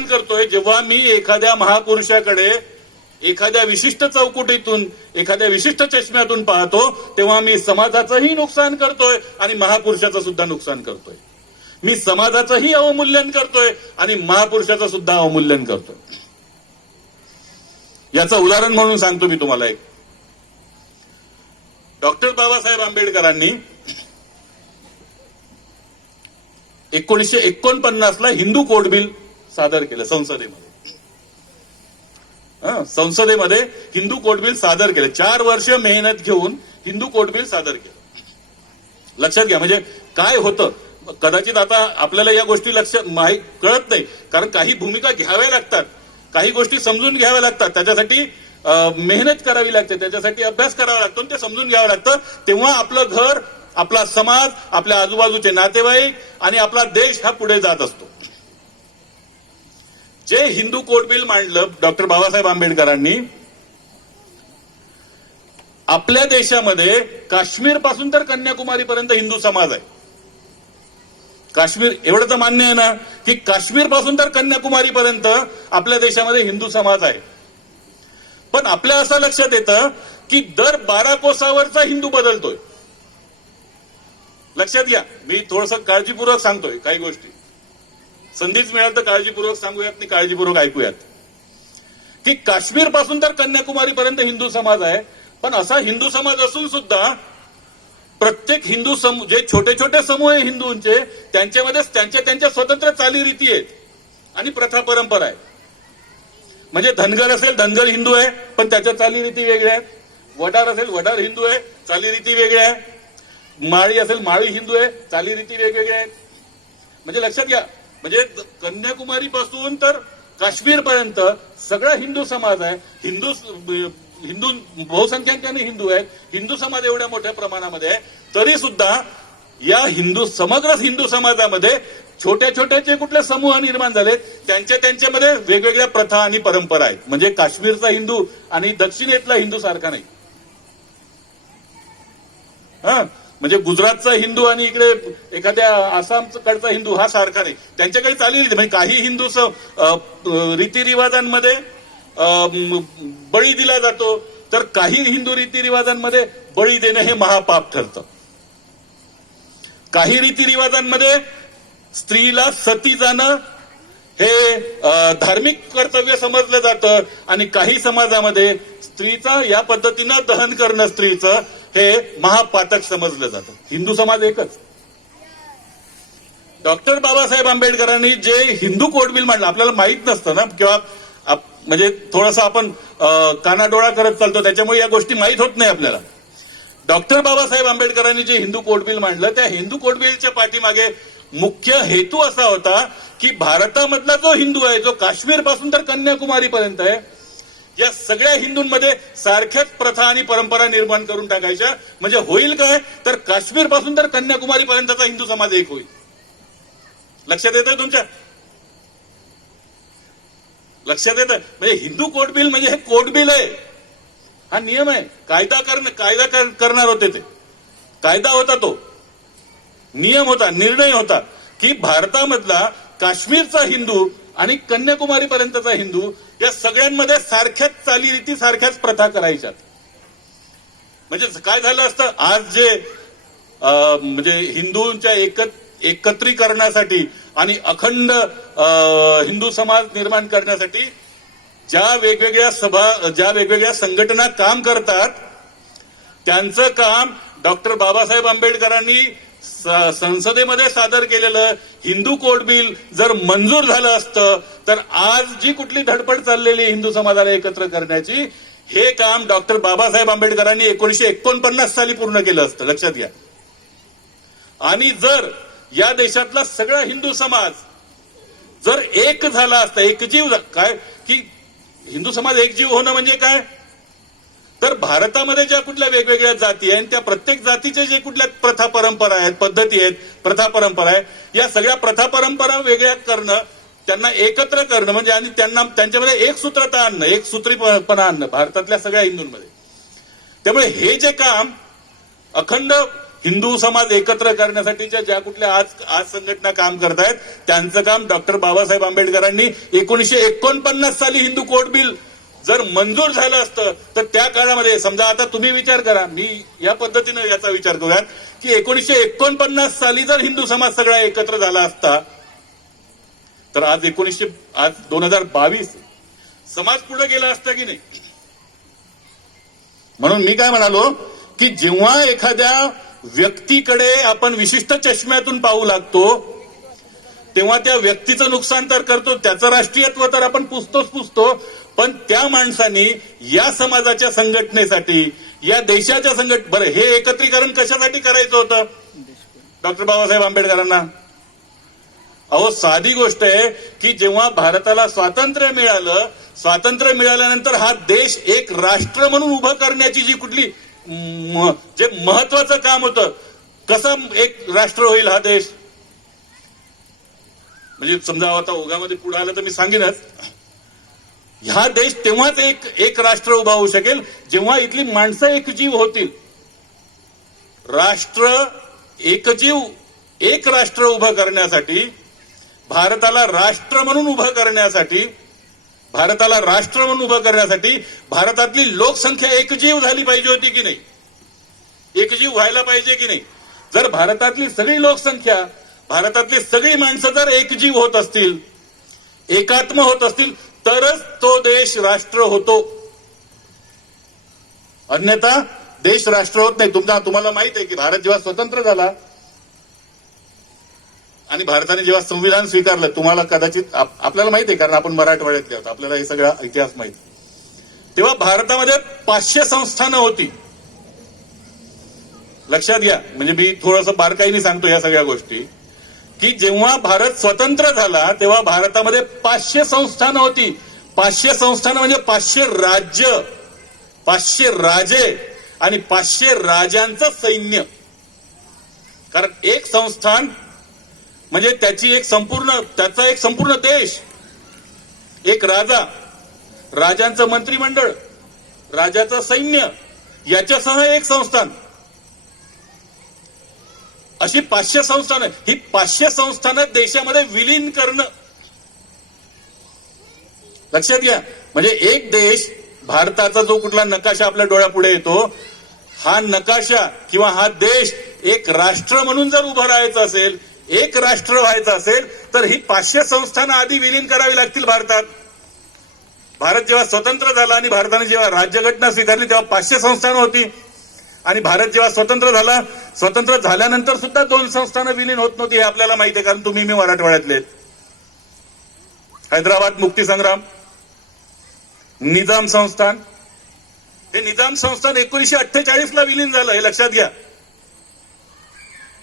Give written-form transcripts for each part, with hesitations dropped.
नुकसान करतोय जेव्हा मी एखाद्या महापुरुषाकडे एखाद्या विशिष्ट चौकटीतून एखाद्या विशिष्ट चष्म्यातून पाहतो तेव्हा मी समाजाचंही नुकसान करतोय आणि महापुरुषाचं सुद्धा नुकसान करतोय. मी समाजाचंही अवमूल्यन करतोय आणि महापुरुषाचं सुद्धा अवमूल्यन करतोय. याचं उदाहरण म्हणून सांगतो मी तुम्हाला एक. डॉक्टर बाबासाहेब आंबेडकरांनी 1949ला हिंदू कोड बिल सादर केलं संसदेमध्ये. संसदेमध्ये हिंदू कोड बिल सादर केलं. 4 वर्ष मेहनत घेऊन हिंदू कोड बिल सादर केलं. लक्षात घ्या म्हणजे काय होतं. कदाचित आता आपल्याला या गोष्टी कळत नाही कारण काही भूमिका घ्याव्या लागतात, काही गोष्टी समजून घ्याव्या लागतात, त्याच्यासाठी मेहनत करावी लागते, त्याच्यासाठी अभ्यास करावा लागतो, ते समजून घ्यावं लागतं. तेव्हा आपलं घर, आपला समाज, आपल्या आजूबाजूचे नातेवाईक आणि आपला देश हा पुढे जात असतो. जे हिंदू कोड बिल मांडलं डॉक्टर बाबासाहेब आंबेडकरांनी, आपल्या देशामध्ये काश्मीर पासून तर कन्याकुमारी पर्यंत हिंदू समाज आहे. काश्मीर एवढं तर मान्य आहे ना की काश्मीर पासून तर कन्याकुमारी पर्यंत आपल्या देशामध्ये हिंदू समाज आहे. पण आपल्या असं लक्षात येतं की दर 12 कोसावरचा हिंदू बदलतोय. लक्षात घ्या, मी थोडंसं काळजीपूर्वक सांगतोय काही गोष्टी. संधीच मिळाल तर काळजीपूर्वक सांगूयात आणि काळजीपूर्वक ऐकूयात की काश्मीर पासून तर कन्याकुमारी पर्यंत हिंदू समाज आहे. पण असा हिंदू समाज असून सुद्धा प्रत्येक हिंदू समूह, जे छोटे छोटे समूह आहे हिंदूंचे, त्यांच्यामध्ये त्यांच्या स्वतंत्र चालीरीती आहेत आणि प्रथा परंपरा आहे. म्हणजे धनगर असेल धनगर हिंदू आहे पण त्याच्या चालीरीती वेगळ्या आहेत. वडार असेल वडार हिंदू आहे, चालीरीती वेगळ्या आहेत. माळी असेल माळी हिंदू आहे, चालीरीती वेगवेगळ्या आहेत. म्हणजे लक्षात घ्या, म्हणजे कन्याकुमारी पासून तर काश्मीर पर्यंत सगळा हिंदू समाज आहे. हिंदू बहुसंख्याकाने हिंदू आहेत. हिंदू समाज एवढ्या मोठ्या प्रमाणामध्ये आहे तरी सुद्धा या समग्र हिंदू समाजामध्ये छोट्या छोट्या जे कुठले समूह निर्माण झाले त्यांच्यामध्ये वेगवेगळ्या प्रथा आणि परंपरा आहेत. म्हणजे काश्मीरचा हिंदू आणि दक्षिणेतला हिंदू सारखा नाही. म्हणजे गुजरातचा हिंदू आणि इकडे एखाद्या आसामकडचा हिंदू हा सारखा नाही. त्यांच्याकडे चालीरीती म्हणजे काही हिंदू रीतिरिवाजांमध्ये बळी दिला जातो तर काही हिंदू रीतिरिवाजांमध्ये बळी देणं हे महापाप ठरतं. काही रीतिरिवाजांमध्ये स्त्रीला सती जाणं हे धार्मिक कर्तव्य समजलं जातं आणि काही समाजामध्ये स्त्रीचं या पद्धतीनं दहन करणं स्त्रीचं हे महापातक समजलं जातं. हिंदू समाज एकच. डॉक्टर बाबासाहेब आंबेडकरांनी जे हिंदू कोड बिल मांडलं आपल्याला माहित नसतं ना, किंवा म्हणजे थोडंसं आपण कानाडोळा करत चालतो त्याच्यामुळे या गोष्टी माहित होत नाही आपल्याला. डॉक्टर बाबासाहेब आंबेडकरांनी जे हिंदू कोड बिल मांडलं त्या हिंदू कोड बिलच्या पाठीमागे मुख्य हेतू असा होता की भारतामधला जो हिंदू आहे, जो काश्मीर पासून तर कन्याकुमारी पर्यंत आहे, या सगळ्या हिंदूंमध्ये सारख्याच प्रथा आणि परंपरा निर्माण करून टाकायच्या. म्हणजे होईल काय तर काश्मीर पासून तर कन्याकुमारी पर्यंतचा हिंदू समाज एक होईल. लक्षात येतंय तुमच्या? लक्षात येतं? म्हणजे हिंदू कोड बिल म्हणजे हे कोड बिल आहे, हा नियम आहे. कायदा करणार होते ते. कायदा होता, तो नियम होता, निर्णय होता की भारतामधला काश्मीरचा हिंदू आणि कन्याकुमारी पर्यंतचा हिंदू या सगळ्यांमध्ये सारख्याच चालीरीती सारख्याच प्रथा करायच्यात. म्हणजे काय झालं असतं आज जे म्हणजे हिंदूंच्या एकत्रीकरणासाठी आणि अखंड हिंदू समाज निर्माण करण्यासाठी ज्या वेगवेगळ्या संघटना काम करतात त्यांचं काम डॉक्टर बाबासाहेब आंबेडकरांनी संसदेमध्ये सादर केलेलं हिंदू कोड बिल जर मंजूर झालं असतं तर आज जी कुठली धडपड चाललेली हिंदू समाजाला एकत्र करण्याची हे काम डॉक्टर बाबासाहेब आंबेडकरांनी 1949 साली पूर्ण केलं असतं. लक्षात घ्या. आणि जर या देशातला सगळा हिंदू समाज जर एक झाला असता, एकजीव, काय की हिंदू समाज एकजीव होणं म्हणजे काय तर भारतामध्ये ज्या कुठल्या वेगवेगळ्या जाती आहेत त्या प्रत्येक जातीचे जे कुठल्या प्रथा परंपरा आहेत, पद्धती आहेत, प्रथा परंपरा आहे, या सगळ्या प्रथा परंपरा वेगळ्या करणं, त्यांना एकत्र करणं म्हणजे आणि त्यांच्यामध्ये एकसूत्रता आणणं, एकसूत्रीपणा आणणं भारतातल्या सगळ्या हिंदूंमध्ये. त्यामुळे हे जे काम अखंड हिंदू समाज एकत्र करण्यासाठीच्या ज्या कुठल्या आज संघटना काम करतायत त्यांचं काम डॉक्टर बाबासाहेब आंबेडकरांनी 1949 साली हिंदू कोड बिल जर मंजूर झालं असतं तर त्या काळामध्ये समजा आता तुम्ही विचार करा, मी या पद्धतीने याचा विचार करूयात की 1949 साली जर हिंदू समाज सगळा एकत्र झाला असता तर आज 2022 समाज पुढे गेला असता की नाही. म्हणून मी काय म्हणालो की जेव्हा एखाद्या व्यक्तीकडे आपण विशिष्ट चष्म्यातून पाहू लागतो तेव्हा त्या व्यक्तीचं नुकसान तर करतो, त्याचं राष्ट्रीयत्व तर आपण पुसतो, पण त्या माणसांनी या समाजाच्या संघटनेसाठी, या देशाच्या बरं हे एकत्रीकरण कशासाठी करायचं होतं डॉक्टर बाबासाहेब आंबेडकरांना? अहो साधी गोष्ट आहे की जेव्हा भारताला स्वातंत्र्य मिळालं, स्वातंत्र्य मिळाल्यानंतर हा देश एक राष्ट्र म्हणून उभं करण्याची जी कुठली जे महत्वाचं काम होतं, कसं एक राष्ट्र होईल हा देश, म्हणजे समजा आता ओघामध्ये पुढे आलं तर मी सांगेनच, हा देश तेव्हाच एक राष्ट्र उभा होऊ शकेल जेव्हा इथली माणसं एकजीव होतील. राष्ट्र एकजीव एक राष्ट्र उभं करण्यासाठी, भारताला राष्ट्र म्हणून उभं करण्यासाठी, भारतातली लोकसंख्या एकजीव झाली पाहिजे होती की नाही, एकजीव व्हायला पाहिजे की नाही. जर भारतातली सगळी लोकसंख्या, भारतातली सगळी माणसं जर एकजीव होत असतील, एकात्म होत असतील तरच तो देश राष्ट्र होतो, अन्यथा देश राष्ट्र होत नाही. तुम्हाला माहित आहे की भारत जेव्हा स्वतंत्र झाला आणि भारताने जेव्हा संविधान स्वीकारलं, तुम्हाला कदाचित आपल्याला माहित आहे कारण आपण मराठवाड्यातले आहोत, आपल्याला हे सगळा इतिहास माहित, तेव्हा भारतामध्ये 500 संस्थानं होती. लक्षात घ्या, म्हणजे मी थोडंसं बारकाईने सांगतो या सगळ्या गोष्टी की जेव्हा भारत स्वतंत्र झाला तेव्हा भारतामध्ये 500 संस्थानं होती. 500 संस्थानं म्हणजे 500 राज्य, 500 राजे आणि 500 राजांचं सैन्य. कारण एक संस्थान म्हणजे त्याचा एक संपूर्ण देश, एक राजा, राजांचं मंत्रिमंडळ, राजाचं सैन्य, याच्यासह एक संस्थान, अशी 500 संस्थानं. ही 500 संस्थानं देशामध्ये विलीन करणं, लक्षात घ्या. म्हणजे एक देश, भारताचा जो कुठला नकाशा आपल्या डोळ्यापुढे येतो, हा नकाशा किंवा हा देश एक राष्ट्र म्हणून जर उभं राहायचं असेल, एक राष्ट्र व्हायचं असेल तर ही 500 संस्थानं आधी विलीन करावी लागतील भारतात. भारत जेव्हा स्वतंत्र झाला आणि भारताने जेव्हा राज्यघटना स्वीकारली तेव्हा 500 संस्थानं होती आणि भारत जेव्हा स्वतंत्र झाल्यानंतर सुद्धा 2 संस्थानं विलीन होत नव्हती. हे आपल्याला माहिती आहे कारण मी मराठवाड्यातले. हैदराबाद मुक्तीसंग्राम, निजाम संस्थान, हे निजाम संस्थान 1948 ला विलीन झालं, हे लक्षात घ्या.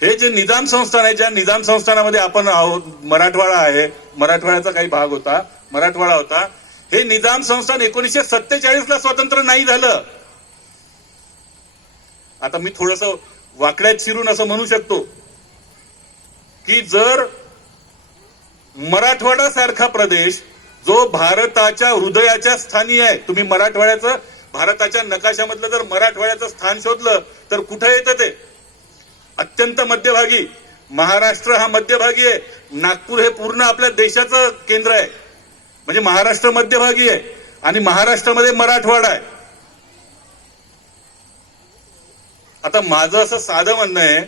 हे जे निजाम संस्थान आहे, ज्या निजाम संस्थानामध्ये आपण आहोत, मराठवाडा आहे, मराठवाड्याचा काही भाग होता, मराठवाडा होता, हे निजाम संस्थान 1947 ला स्वतंत्र नाही झालं. आता मी थोडंसं वाकड्यात शिरून असं म्हणू शकतो की जर मराठवाडा सारखा प्रदेश जो भारताच्या हृदयाच्या स्थानी आहे, तुम्ही मराठवाड्याचं भारताच्या नकाशामधलं जर मराठवाड्याचं स्थान शोधलं तर कुठे येतं ते? अत्यंत मध्यभागी. महाराष्ट्र हा मध्यभागी आहे, नागपूर हे पूर्ण आपल्या देशाचं केंद्र आहे, म्हणजे महाराष्ट्र मध्यभागी आहे आणि महाराष्ट्रामध्ये मराठवाडा आहे. आता माझं असं साधं म्हणणं आहे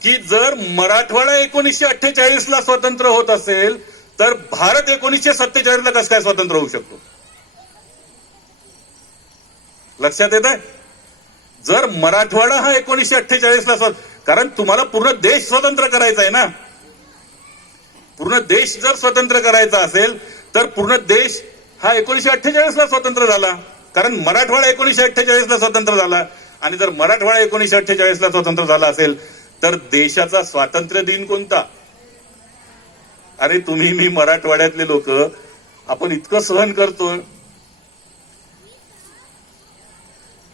की जर मराठवाडा 1948 ला स्वतंत्र होत असेल तर भारत 1947 ला कसं काय स्वतंत्र होऊ शकतो? लक्षात येत आहे? जर मराठवाडा हा 1948 ला कारण तुम्हाला पूर्ण देश स्वतंत्र करायचा आहे ना, पूर्ण देश जर स्वतंत्र करायचा असेल तर पूर्ण देश हा 1948 ला स्वतंत्र झाला, कारण मराठवाडा 1948 ला स्वतंत्र झाला. आणि जर मराठवाडा 1948 ला स्वतंत्र झाला असेल तर देशाचा स्वातंत्र्य दिन कोणता? अरे तुम्ही मी मराठवाड्यातले लोक आपण इतकं सहन करतोय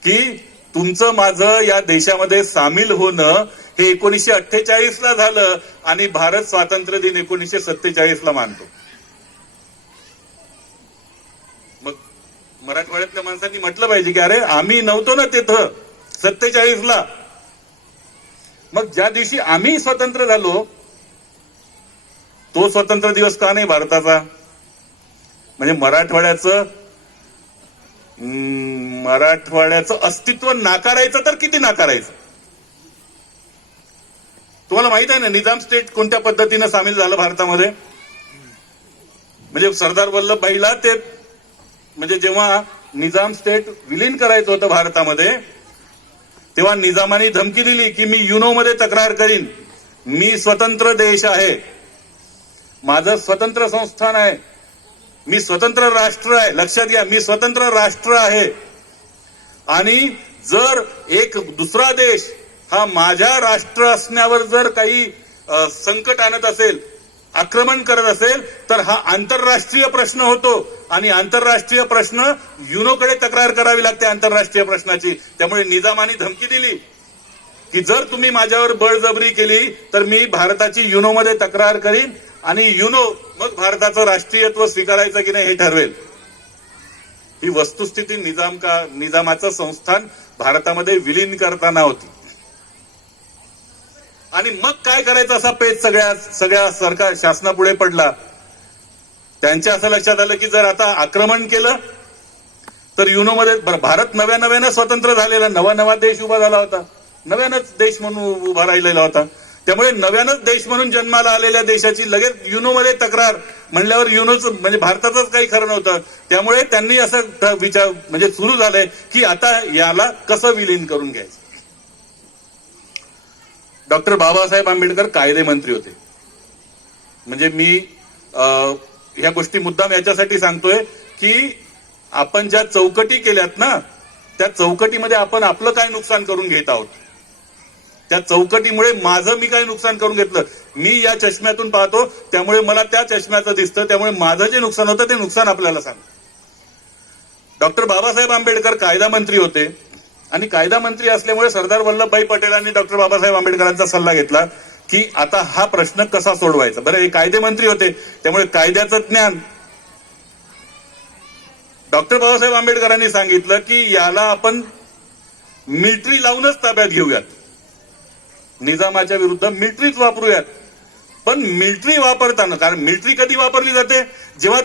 की तुमचं माझं या देशामध्ये सामील होणं हे 1948 ला झालं आणि भारत स्वातंत्र्य दिन 1947 ला मानतो. मग मराठवाड्यातल्या माणसांनी म्हटलं पाहिजे की अरे आम्ही नव्हतो ना तिथं 47 ला, मग ज्या दिवशी आम्ही स्वतंत्र झालो तो स्वतंत्र दिवस का नाही भारताचा? म्हणजे मराठवाड्याचं अस्तित्व नाकारायचं तर किती नाकारायचं? तुम्हाला माहित आहे ना निजाम स्टेट कोणत्या पद्धतीनं सामील झालं भारतामध्ये? म्हणजे सरदार वल्लभभाईला ते म्हणजे जेव्हा निजाम स्टेट विलीन करायचं होतं भारतामध्ये तेव्हा निजामाने धमकी दिली की मी युनो मध्ये तक्रार करीन, मी स्वतंत्र देश आहे, माझं स्वतंत्र संस्थान आहे, मी स्वतंत्र राष्ट्र आहे. लक्षात घ्या, मी स्वतंत्र राष्ट्र आहे. आणि जर एक दुसरा देश हा माझ्या राष्ट्र असण्यावर जर काही संकट आणत असेल, आक्रमण करत असेल तर हा आंतरराष्ट्रीय प्रश्न होतो आणि आंतरराष्ट्रीय प्रश्न युनोकडे तक्रार करावी लागते आंतरराष्ट्रीय प्रश्नाची. त्यामुळे निजामाने धमकी दिली की जर तुम्ही माझ्यावर बळजबरी केली तर मी भारताची युनोमध्ये तक्रार करीन आणि युनो मग भारताचं राष्ट्रीयत्व स्वीकारायचं की नाही हे ठरवेल. ही वस्तुस्थिती निजामाचं संस्थान भारतामध्ये विलीन करताना होती. आणि मग काय करायचं असा पेच सगळ्या सरकार शासनापुढे पडला. त्यांच्या असं लक्षात आलं की जर आता आक्रमण केलं तर युनोमध्ये भारत नव्यानं स्वतंत्र झालेला नवा देश उभा झाला होता, नव्यानंच देश म्हणून उभा राहिलेला होता. त्यामुळे नव्यानंच देश म्हणून जन्माला आलेल्या देशाची लगेच युनोमध्ये तक्रार म्हणल्यावर युनोचं म्हणजे भारताचंच काही खरं नव्हतं. त्यामुळे त्यांनी असं विचार म्हणजे सुरू झालंय की आता याला कसं विलीन करून घ्यायचं. डॉक्टर बाबासाहेब आंबेडकर कायदे मंत्री होते. म्हणजे मी ह्या गोष्टी मुद्दाम याच्यासाठी सांगतोय की आपण ज्या चौकटी केल्यात ना त्या चौकटीमध्ये आपण आपलं काय नुकसान करून घेत आहोत. त्या चौकटीमुळे मी काय नुकसान करून घेतलं, मी या चष्म्यातून पाहतो त्यामुळे मला त्या चष्म्याचं दिसतं, त्यामुळे माझं जे नुकसान होतं ते नुकसान आपल्याला सांग. डॉक्टर बाबासाहेब आंबेडकर कायदा मंत्री होते आणि कायदा मंत्री असल्यामुळे सरदार वल्लभभाई पटेलांनी डॉक्टर बाबासाहेब आंबेडकरांचा सल्ला घेतला की आता हा प्रश्न कसा सोडवायचा. बरं, हे कायदे मंत्री होते त्यामुळे कायद्याचं ज्ञान. डॉक्टर बाबासाहेब आंबेडकरांनी सांगितलं की याला आपण मिलिटरी लावूनच ताब्यात घेऊयात, निजामाच्या विरुद्ध मिलिटरीच वापरूयात. पण मिलिटरी वापरताना, कारण मिलिटरी कधी वापरली जाते जेव्हा